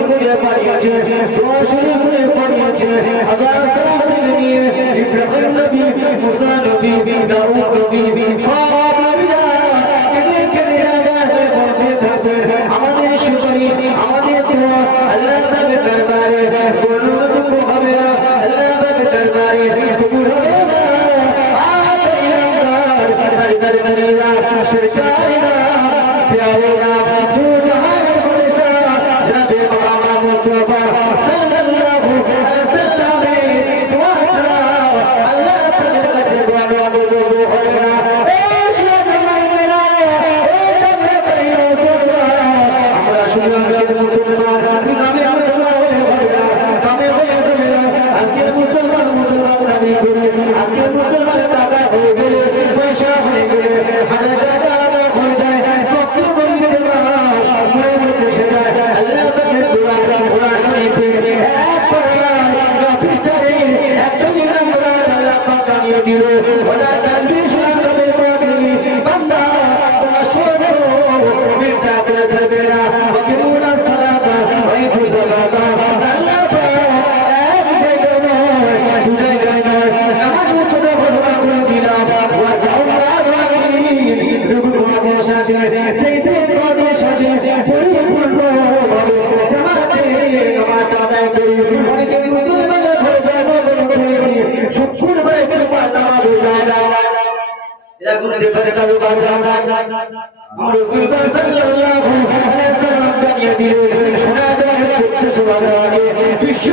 দিনে পাঠিয়েছে প্রশাসন পাঠিয়েছে হাজার কাহতে নিয়ে ইব্রাহিম নবী মুসা নবী দাউদ নবী আমাদের সুচরি আমাদের দোয়া আল্লাহ তাদের দরবারে করুন হবে না আল্লাহ তাদের দরবারে কবুল হবে না আ তাইলাম সরকার না প্যারে না মুসলমান মুসলমান দাবি করে আজকে মুসলমান টাকা হয়ে গেলে, পয়সা হয়ে গেলে, হাজার টাকা আলাদা হয়ে যায় চক্র বলিতে মনে হচ্ছে সেটা আল্লাহ তাকে কোরআন কোরআন সাজা সেই যে পদে সাজা সেই পূর্ব ভাবে জামাতে আমার দাদা কে অনেকে মুসলিম বলে ভরে যাব বলে শুকুর বলে কৃপা দাও দাদা এরা গুরুদেব বলে তাও বাজা আমার গুরুদেব সাল্লাল্লাহু আলাইহি ওয়াসাল্লাম জানিয়ে দিলেন শোনা যায় চক্ষু সুবাদ আগে বিশ্ব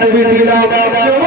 Everything I got, so